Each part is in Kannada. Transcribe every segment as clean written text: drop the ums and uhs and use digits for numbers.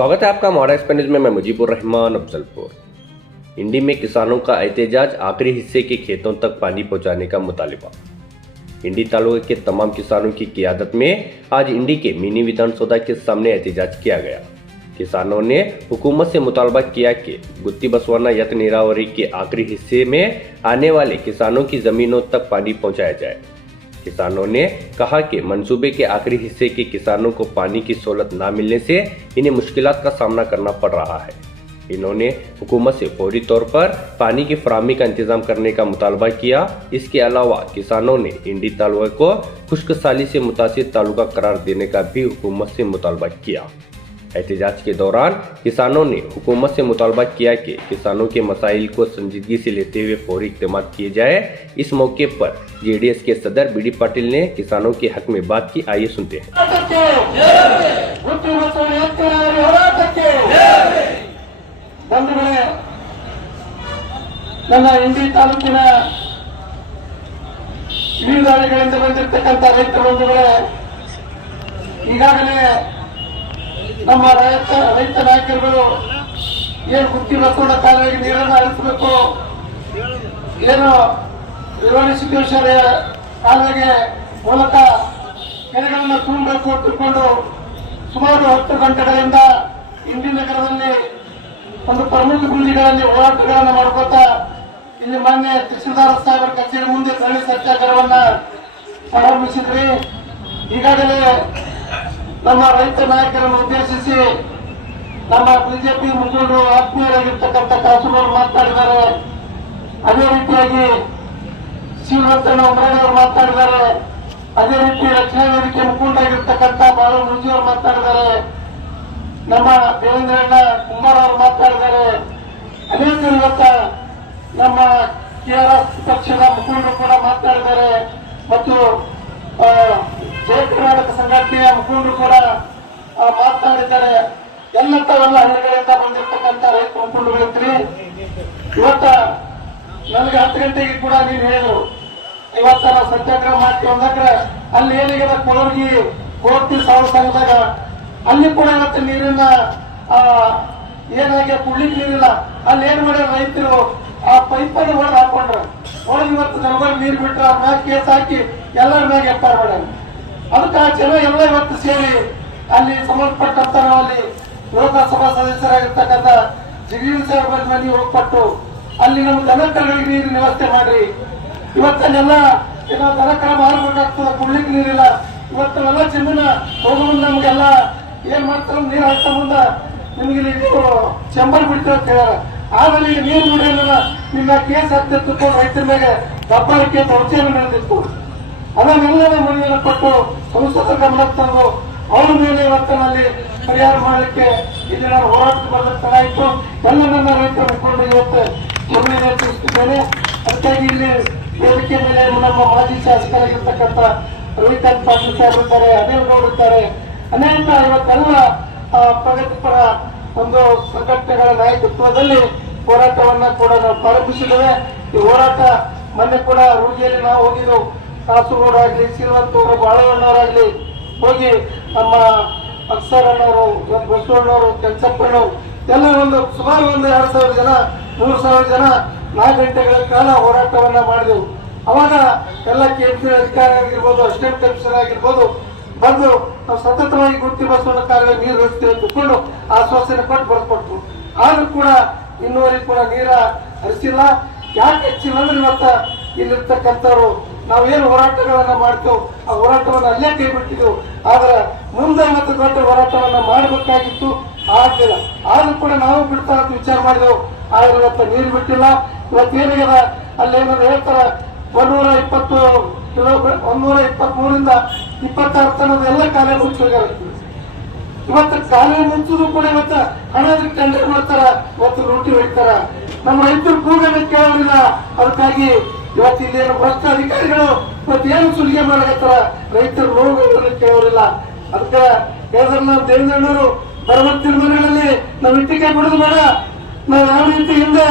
स्वागत है आपका मॉडर्न एक्सप्रेस में। मैं मुजीबुर रहमान अफजलपुर। इंडी में किसानों का एहतजाज, आखिरी हिस्से के खेतों तक पानी पहुंचाने का मुतालिबा। इंडी तालुके के तमाम किसानों की क़ियादत में आज इंडी के मिनी विधानसौधा के सामने एहतजाज किया गया। किसानों ने हुकूमत से मुतालबा किया कि गुत्ती बसवाना यत नीरावरी के आखिरी हिस्से में आने वाले किसानों की जमीनों तक पानी पहुंचाया जाए। किसानों ने कहा कि मंसूबे के आखिरी हिस्से के किसानों को पानी की सहूलत न मिलने से इन्हें मुश्किलात का सामना करना पड़ रहा है। इन्होंने हुकूमत से फौरी तौर पर पानी की फराहमी का इंतजाम करने का मुतालबा किया। इसके अलावा किसानों ने इंडी तालुका को खुश्क साली से मुतासिर तालुका करार देने का भी हुकूमत से मुतालबा किया। एहतजाज के दौरान किसानों ने हुकूमत से मुतालबा किया कि किसानों के मसाइल को संजीदगी से लेते हुए फौरी इक़दाम किए जाए। इस मौके पर जेडीएस के सदर बीडी पाटिल ने किसानों के हक में बात की। आइए सुनते हैं। ನನ್ನ ಇಂಡಿ ತಾಲೂಕಿನ ವಿವಿಧ ಹಳ್ಳಿಗಳಿಂದ ಬಂದಿರತಕ್ಕಂಥ ರೈತ ಬಂಧುಗಳೇ, ಈಗಾಗಲೇ ನಮ್ಮ ರೈತ ನಾಯಕರುಗಳು ಏನು ಗುತ್ತಿ ಬಸವಣ್ಣ ಕಾಲುವೆಗೆ ನೀರನ್ನು ಹರಿಸಬೇಕು, ಏನು ನಿರ್ವಹಣೆ ಸಿದ್ದೇಶ್ವರ ಕಾಲುವೆಗೆ ಮೂಲಕ ಕೆರೆಗಳನ್ನು ತುಂಬಬೇಕು ತಿಳ್ಕೊಂಡು ಸುಮಾರು 10 ಗಂಟೆಗಳಿಂದ ಇಂಡಿ ನಗರದಲ್ಲಿ ಒಂದು ಪ್ರಮುಖ ಬೀದಿಗಳಲ್ಲಿ ಹೋರಾಟಗಳನ್ನು ಮಾಡ್ಕೋತಾ ಇಲ್ಲಿ ಮಾನ್ಯ ತಹಸೀಲ್ದಾರ್ ಸಾಹೇಬರ ಕಚೇರಿ ಮುಂದೆ ಧರಣಿ ಸತ್ಯಾಗ್ರಹವನ್ನ ಪ್ರಾರಂಭಿಸಿದ್ರಿ. ಈಗಾಗಲೇ ನಮ್ಮ ರೈತ ನಾಯಕರನ್ನು ಉದ್ದೇಶಿಸಿ ನಮ್ಮ ಬಿಜೆಪಿ ಮುಖಂಡರು ಆತ್ಮೀಯರಾಗಿರ್ತಕ್ಕಂಥ ಕಾಸೂರವರು ಮಾತನಾಡಿದ್ದಾರೆ. ಅದೇ ರೀತಿಯಾಗಿ ಶ್ರೀವಂತಣ್ಣ ಉಮರಾಣಿಯವರು ಮಾತನಾಡಿದ್ದಾರೆ. ಅದೇ ರೀತಿ ರಕ್ಷಣಾ ವೇದಿಕೆ ಮುಖಂಡರಾಗಿರ್ತಕ್ಕಂಥ ಬಾಳು ಮುಜಿಯವರು ಮಾತನಾಡಿದ್ದಾರೆ. ನಮ್ಮ ದೇವೇಂದ್ರಣ್ಣ ಕುಮಾರ್ ಅವರು ಮಾತನಾಡಿದ್ದಾರೆ. ಅನೇಕರು ಇವತ್ತ ನಮ್ಮ ಕೆಆರ್ಎಸ್ ಪಕ್ಷದ ಮುಖಂಡರು ಕೂಡ ಮಾತನಾಡಿದ್ದಾರೆ ಮತ್ತು ಜಯ ಕರ್ನಾಟಕ ಸಂಘಟನೆಯ ಮುಖಂಡರು ಕೂಡ ಮಾತನಾಡಿದ್ದಾರೆ. ಎಲ್ಲ ಹಳ್ಳಿಗಳಿಂದ ಬಂದಿರತಕ್ಕಂಥ ರೈತ ಮುಖಂಡರು ಇವತ್ತ ನನಗೆ 10 ಗಂಟೆಗೆ ಕೂಡ ನೀನು ಹೇಳಿದ್ರು ಇವತ್ತ ನಾವು ಸತ್ಯಾಗ್ರಹ ಮಾಡ್ತೀವಿ ಅಂದಾಗ ಅಲ್ಲಿ ಏನಿಗೆ ಕೊಳರ್ಗಿ ಕೋರ್ತಿ ಸಾವಿರ ಸಂಘದಾಗ ಅಲ್ಲಿ ಕೂಡ ಇವತ್ತು ನೀರಿನ ಏನಾಗಿ ಕುಡ್ಲಿಕ್ಕೆ ನೀರಿಲ್ಲ. ಅಲ್ಲಿ ಏನ್ ಮಾಡ್ಯಾರ ರೈತರು ಆ ಪೈಪಲ್ಲಿ ಒಳಗೆ ಹಾಕೊಂಡ್ರ ಒಳಗೆ ಇವತ್ತು ಜನಗಳು ನೀರು ಬಿಟ್ರ ಮ್ಯಾಗ ಕೇಸ್ ಹಾಕಿ ಎಲ್ಲರ ಮ್ಯಾಗ ಎಫ್ಐಆರ್ ಮಾಡ್ಯಾರ. ಅದಕ್ಕೆ ಆ ಜನ ಎಲ್ಲ ಇವತ್ತು ಸೇರಿ ಅಲ್ಲಿ ಸಂಬಂಧಪಟ್ಟಂತ ಅಲ್ಲಿ ಲೋಕಸಭಾ ಸದಸ್ಯರಾಗಿರ್ತಕ್ಕಂಥ ಜಗದೀಶ್ ಸಾಹೇಬ್ ಮನೆ ಹೋಗ್ಪಟ್ಟು ಅಲ್ಲಿ ನಮ್ಮ ದನಕರಗಳಿಗೆ ನೀರಿನ ವ್ಯವಸ್ಥೆ ಮಾಡ್ರಿ. ಇವತ್ತಲ್ಲೆಲ್ಲ ನಾವು ದನಕರ ಮಾರಬೇಕಾಗ್ತದೆ, ಕುಡ್ಲಿಕ್ಕೆ ನೀರಿಲ್ಲ. ಇವತ್ತೆಲ್ಲ ಜಮೀನ ಹೋಗುವಂದ ನಮ್ಗೆಲ್ಲ ಏನ್ ಮಾಡ್ತಾರ ನೀರು ಹಾಕ್ತಾ ಮುಂದ ನಿಮ್ಗೆ ಚಂಬರ್ ಬಿಡ್ತೀವಿ ಅಂತ ಹೇಳ್ಯಾರ. ಆಮೇಲೆ ಈಗ ನೀರು ಬಿಡಿಲ್ಲ ನಿಮ್ಮ ಕೇಸ್ ಹಾಕ್ತಿತ್ತು ರೈತರ ಮೇಲೆ ದಬ್ಬಾಳಿಕೆ ದೌರ್ಜನ್ಯ ನಡೆದಿತ್ತು. ಅದನ್ನೆಲ್ಲ ಮನೆಯನ್ನು ಕೊಟ್ಟು ಸಂಸದರ ಗಮನಕ್ಕೆ ತಂದು ಅವ್ರ ಮೇಲೆ ಇವತ್ತಿನಲ್ಲಿ ಪರಿಹಾರ ಮಾಡಲಿಕ್ಕೆ ಇಲ್ಲಿ ನಾನು ಹೋರಾಟಕ್ಕೆ ಬರಬೇಕಾಯಿತು. ಎಲ್ಲ ನನ್ನ ರೈತರ ಮುಖಂಡು ಇವತ್ತು ಜಮೀನು ನೇತೃತ್ವದ್ದೇನೆ. ಅದಕ್ಕಾಗಿ ಇಲ್ಲಿ ವೇದಿಕೆ ಮೇಲೆ ನಮ್ಮ ಮಾಜಿ ಶಾಸಕರಾಗಿರ್ತಕ್ಕಂಥ ರವಿಕಾಂತ್ ಪಾಟೀಲ್ ಸಾಹೇಬ್ ಇದ್ದಾರೆ, ಅನಿಲ್ ಗೌಡ್ ಇದ್ದಾರೆ, ಅನೇಕ ಇವತ್ತೆಲ್ಲ ಪ್ರಗತಿಪರ ಒಂದು ಸಂಘಟನೆಗಳ ನಾಯಕತ್ವದಲ್ಲಿ ಹೋರಾಟವನ್ನ ಕೂಡ ನಾವು ಪ್ರಾರಂಭಿಸಿದ್ದೇವೆ. ಈ ಹೋರಾಟ ಮೊನ್ನೆ ಕೂಡ ರೂಢಿಯಲ್ಲಿ ನಾವು ಹೋಗಿದ್ದೆವು. ಕಾಸರಗೋಡಾಗ್ಲಿ, ಶ್ರೀವಂತವರು, ಬಾಳವಣ್ಣವರಾಗ್ಲಿ ಹೋಗಿ ನಮ್ಮ ಅಕ್ಷರಣ್ಣವರು, ಬಸವಣ್ಣವರು, ಕೆಂಚಪ್ಪಣ್ಣವರು ಎಲ್ಲ ಸುಮಾರು 2,000 ಜನ 3,000 ಜನ 4 ಗಂಟೆಗಳ ಕಾಲ ಹೋರಾಟವನ್ನ ಮಾಡಿದೆವು. ಅವಾಗ ಎಲ್ಲ ಕೆಎಂಸಿ ಅಧಿಕಾರಿ ಆಗಿರ್ಬೋದು, ಅಸಿಸ್ಟೆಂಟ್ ಕಮಿಷನರ್ ಆಗಿರ್ಬೋದು ಬಂದು ನಾವು ಸತತವಾಗಿ ಗುತ್ತಿ ಬಸವಣ್ಣ ಕಾಲುವೆ ನೀರು ಹರಿಸ್ತೀವಿ ಅಂತಕೊಂಡು ಆಶ್ವಾಸನೆ ಕೊಟ್ಟು ಬರ್ಕೊಟ್ರು. ಆದ್ರೂ ಕೂಡ ಇನ್ನೂವರೆಗೆ ಕೂಡ ನೀರ ಹರಿಸಿಲ್ಲ. ಯಾಕೆ ಹೆಚ್ಚಿಲ್ಲ ಅಂದ್ರೆ ಇವತ್ತ ಇಲ್ಲಿರ್ತಕ್ಕಂಥವ್ರು ನಾವೇನು ಹೋರಾಟಗಳನ್ನ ಮಾಡ್ತೇವೆ ಆ ಹೋರಾಟವನ್ನ ಅಲ್ಲೇ ಕೈ ಬಿಟ್ಟಿದ್ದೆವು. ಆದ್ರೆ ಮುಂದೆ ಇವತ್ತು ದೊಡ್ಡ ಹೋರಾಟವನ್ನ ಮಾಡಬೇಕಾಗಿತ್ತು, ಆಗ್ಲಿಲ್ಲ. ಆದ್ರೂ ಕೂಡ ನಾವು ಬಿಡ್ತಾ ಅಂತ ವಿಚಾರ ಮಾಡಿದೆವು. ಆದ್ರೆ ಇವತ್ತು ನೀರು ಬಿಟ್ಟಿಲ್ಲ. ಇವತ್ತೇನಿಗದ ಅಲ್ಲೇನಾದ್ರು ಹೇಳ್ತಾರ 123ರಿಂದ 26 ತನದ ಎಲ್ಲ ಕಾಲೇ ಮುಚ್ಚೋಗ್ಯಾವ. ಇವತ್ತು ಕಾಲೇ ಮುಚ್ಚುದು ಕೂಡ ಇವತ್ತು ಹಣ ಟೆಂಡರ್ ಮಾಡ್ತಾರ, ಇವತ್ತು ಲೂಟಿ ಹೊಡಿತಾರ. ನಮ್ಮ ರೈತರು ಕೂಗನ್ನು ಕೇಳೋದಿಲ್ಲ. ಅದಕ್ಕಾಗಿ ಇವತ್ತು ಇಲ್ಲೇನು ಭ್ರಷ್ಟ ಅಧಿಕಾರಿಗಳು ಇವತ್ತೇನು ಸುಲಿಗೆ ಮಾಡಕತ್ತಾರ, ರೈತರ ನೋವುಗಳನ್ನು ಕೇಳೋದಿಲ್ಲ. ಅದಕ್ಕೆ ಹೇಳಿದ್ರೆ ನಾವು ದೇವೇಂದ್ರಣ್ಣವರು ಬರವತ್ತಿನ ಮನೆಗಳಲ್ಲಿ ನಾವು ಇಟ್ಟಿಗೆ ಬಿಡುದು ಬೇಡ. ನಾವು ಯಾವ ರೀತಿ ಹಿಂದೆ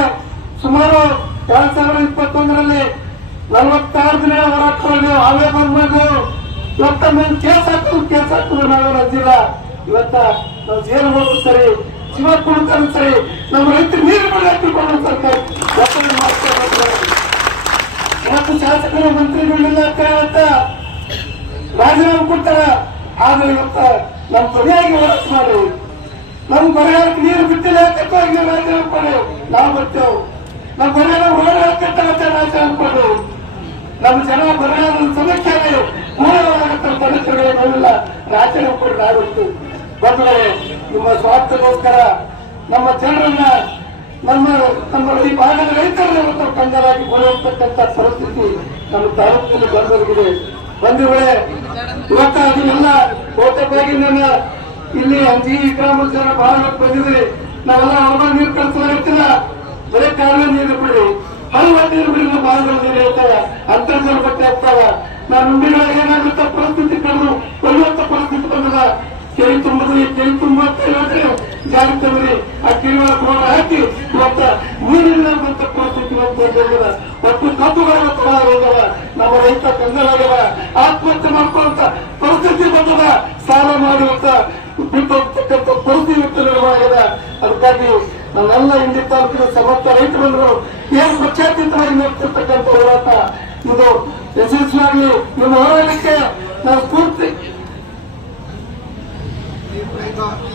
ಸುಮಾರು 2021ರಲ್ಲಿ 46 ದಿನಗಳ ಹೋರಾಟ ಮಾಡಿದೆವು, ಆವೇಗ ಮಾಡಿದೆವು. ಇವತ್ತ ಕೇಸ್ ಹಾಕೋದು ನಾವೇನು ಅಂದಿಲ್ಲ. ಇವತ್ತ ನಾವು ಜೇನು ಹೋದ್ರು ಸರಿ, ಜೀವ ಕೊಡ್ತಾನೆ ಸರಿ, ನಮ್ಮ ರೈತರು ನೀರು ಬಿಡೋ ಸರ್ಕಾರ ಒತ್ತಡ ಮಾಡ್ತಾ ಇದ್ದಾರೆ. ಇವತ್ತು ಶಾಸಕರು ಮಂತ್ರಿಗಳಿಲ್ಲ ಅಂತ ರಾಜೀನಾಮೆ ಕೊಡ್ತಾರ. ಆದ್ರೆ ಇವತ್ತ ನಮ್ಮ ಧ್ವನಿಯಾಗಿ ಹೋರಾಟ ಮಾಡಿ ನಮ್ ಬರಗಾಲಕ್ಕೆ ನೀರು ಬಿಟ್ಟಿಲ್ಲ ಕಟ್ಟಾಗಿ ರಾಜೀನಾಮೆ ಕೊಡಿ, ನಾವು ಬರ್ತೇವೆ. ನಮ್ಮ ಬರಗಾಲ ಹೋರಾಟ ರಾಜೀನಾಮೆ ಕೊಡಿ. ನಮ್ಮ ಜನ ಬರಗಾಲದ ಸಮಸ್ಯೆ ಮೂಲವಾಗತ್ತ ಸಮಸ್ಯೆಗಳು ನಾವೆಲ್ಲ ರಾಜೀನಾಮೆ ಕೊಡಿ. ನಾವು ಬಂದ್ರೆ ನಿಮ್ಮ ಸ್ವಾರ್ಥಗೋಸ್ಕರ ನಮ್ಮ ಜನರನ್ನ ನಮ್ಮ ಈ ಭಾಗದ ರೈತರನ್ನ ಕಂಗಾಲಾಗಿ ಬರುವಂತಕ್ಕಂಥ ಪರಿಸ್ಥಿತಿ ನಮ್ಮ ತಾಲೂಕಿನಲ್ಲಿ ಬಂದೊದಗಿದೆ. ಬಂಧುಗಳೇ, ಇವತ್ತ ಅದನ್ನೆಲ್ಲ ಕೋಟೆಗಾಗಿ ನನ್ನ ಇಲ್ಲಿ ಅಂಜಿ ಗ್ರಾಮದ ಜನ ಬಹಳ ಬಂದಿದ್ರಿ. ನಾವೆಲ್ಲ ಹವಾಮಾನ ನೀರು ಕಳಿಸೋದಿಲ್ಲ, ಬರೀ ಕಾರಣ ನೀರು ಬಿಡಿ, ಹಲವು ನೀರು ಬಿಡಿ, ಭಾಗಗಳು ನೀರು ಇರ್ತಾವ, ಅಂತರ್ಜಲ ಬಟ್ಟೆ ಆಗ್ತಾವ. ನಾನು ಮುಂದಿನೊಳಗೆ ಏನಾಗುತ್ತೆ ಪರಿಸ್ಥಿತಿ ಕಳೆದು ಕೊಲ್ಲುವಂತ ಪರಿಸ್ಥಿತಿ ಬಂದದ. ಕೆರೆ ತುಂಬದ್ರಿ, ಕೆರೆ ತುಂಬಂತ ಹೇಳಿದ್ರೆ ಜಾರಿ ತಂದ್ರಿ, ಆ ಕೆರೆ ಬೋರ್ಡ್ ಹಾಕಿ ಇವತ್ತ ನೀರಿನ ಬಂತ ಪರಿಸ್ಥಿತಿ ಬಂದಿಲ್ಲ. ಒಟ್ಟು ಕಬ್ಬುಗಳ ಹೋಗವ, ನಮ್ಮ ರೈತ ಕಂಗಾಲಾಗ್ಯವ, ಆತ್ಮಹತ್ಯೆ ಮಾಡ್ಕೊಳ್ಳುವಂತ ಪರಿಸ್ಥಿತಿ ಬಂದದ. ಸಾಲ ಮಾಡುವಂತ ಬಿಟ್ಟು ಹೋಗ್ತಕ್ಕಂಥ ಪರಿಸ್ಥಿತಿ ನಿರ್ಮಾಣ. ಅದಕ್ಕಾಗಿ ನನ್ನೆಲ್ಲ ಇಂಡಿ ತಾಲೂಕಿನ ಸಮಸ್ತ ರೈತ ಬಂದರು ಏನು ಪಕ್ಷಾತೀತವಾಗಿ ನೋಡ್ತಿರ್ತಕ್ಕಂಥ ಹೋರಾಟ ಇದು ಯಶಸ್ವಿಯಾಗಿ ನಿಮ್ಮ ಹೋರಾಟಕ್ಕೆ ನಾವು ಸ್ಫೂರ್ತಿ.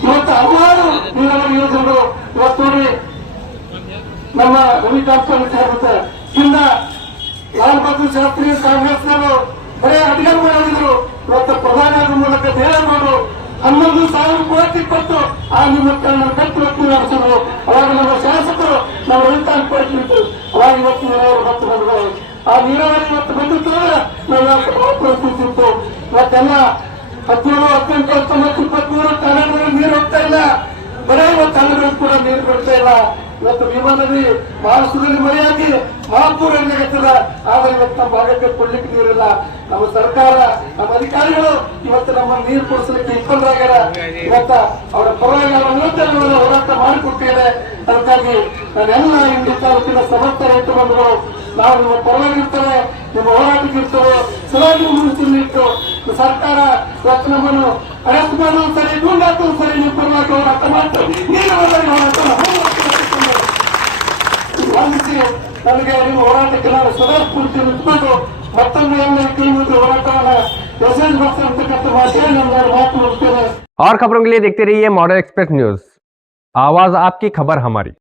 ಇವತ್ತು ಹಲವಾರು ನೀರಾವರಿ ಯೋಜನೆಗಳು ಇವತ್ತು ನೋಡಿ ನಮ್ಮ ರವಿಕಾಂತ್ ಸಾಹೇಬ್ ಇಂದ ಲಾಲ್ ಬಹದ್ದೂರ್ ಶಾಸ್ತ್ರಿ ಕಾಂಗ್ರೆಸ್ನವರು ಬರೇ ಅಧಿಕಾರ ಮಾಡಿದ್ರು. ಇವತ್ತು ಪ್ರಧಾನಿ ಮೂಲಕ ದೇವೇಗೌಡರು 11,000 ಕೋಟಿ ಕೊಟ್ಟು ಆ ನಿಮ್ಮಕ್ಕಳನ್ನು ಕಟ್ಟಿ ಒತ್ತಿ ನಡೆಸಿದ್ರು. ಅವಾಗ ನಮ್ಮ ಶಾಸಕರು ನಾವು ರವಿಕಾಂತ್ ಕೊಟ್ಟಿತ್ತು. ಅವಾಗ ಇವತ್ತು ನೀರಾವರಿ ಮತ್ತು ಬಂದ್ರು. ಆ ನೀರಾವರಿ ಇವತ್ತು ಬಂದಿತ್ತು ನಾವು ಪರಿಸ್ಥಿತಿ ಇತ್ತು. ಇವತ್ತೆಲ್ಲ 17, 18, 19, 23 ತಾಲೂಕುಗಳಲ್ಲಿ ನೀರು ಹೋಗ್ತಾ ಇಲ್ಲ. ಬರೇ ಇವತ್ತು ಹಳ್ಳಿಗಳು ಕೂಡ ನೀರು ಬಿಡ್ತಾ ಇಲ್ಲ. ಇವತ್ತು ಭೀಮಾ ನದಿ ಮಹಾರಾಷ್ಟ್ರದಲ್ಲಿ ಮಳೆಯಾಗಿ ಮಹಾಪೂರಲ್ಲಿ ಆಗತ್ತಿಲ್ಲ. ಆದ್ರೆ ಇವತ್ತು ನಮ್ಮ ಭಾಗಕ್ಕೆ ಕೊಡ್ಲಿಕ್ಕೆ ನೀರಿಲ್ಲ. ನಮ್ಮ ಸರ್ಕಾರ, ನಮ್ಮ ಅಧಿಕಾರಿಗಳು ಇವತ್ತು ನಮ್ಮ ನೀರು ಕೊಡಿಸಲಿಕ್ಕೆ ವಿಫಲರಾಗ್ಯಾರ. ಇವತ್ತ ಅವರ ಪರವಾಗಿ ಹೋರಾಟ ಮಾಡಿಕೊಟ್ಟಿದ್ದಾರೆ. ಅದಕ್ಕಾಗಿ ನಾನೆಲ್ಲ ಇಂಡಿ ತಾಲೂಕಿನ ಸಮಸ್ತ ರೈತ ಬಂಧುಗಳು ನಾವು ನಿಮ್ಮ ಪರವಾಗಿರ್ತೇವೆ, ನಿಮ್ಮ ಹೋರಾಟಕ್ಕೆ ಇರ್ತೇವೆ, ಸಲಹೆ ಮುಂದಿಟ್ಟು ಸರ್ಕಾರ ಇವತ್ತು ನಮ್ಮನ್ನು ಅರೆಸ್ಟ್ ಮಾಡೋದು ಸರಿ, ಗುಂಡಾಟು ಸರಿ, ನಿಮ್ಮ ಪರವಾಗಿ ಹೋರಾಟ ಮಾಡ್ತೇವೆ. ನೀರು ಹೋರಾಟ ವಂದಿಸಿ ನನಗೆ ನಿಮ್ಮ ಹೋರಾಟಕ್ಕೆ ನಾನು ಸದಾ ಸ್ಫೂರ್ತಿ ನಿಂತ್ಕೊಂಡು ಮತ್ತೊಂದು ಎಲ್ಲ ಕೈ ಮುಗಿದು ಹೋರಾಟವನ್ನು ಯಶಸ್ವಿ ಅಂತಕ್ಕಂಥ ಮಾತೇ ನಾನು ಮಾತು ಮುಗಿಸ್ತೇನೆ. और खबरों के लिए देखते रहिए मॉडल एक्सप्रेस न्यूज, आवाज आपकी, खबर हमारी।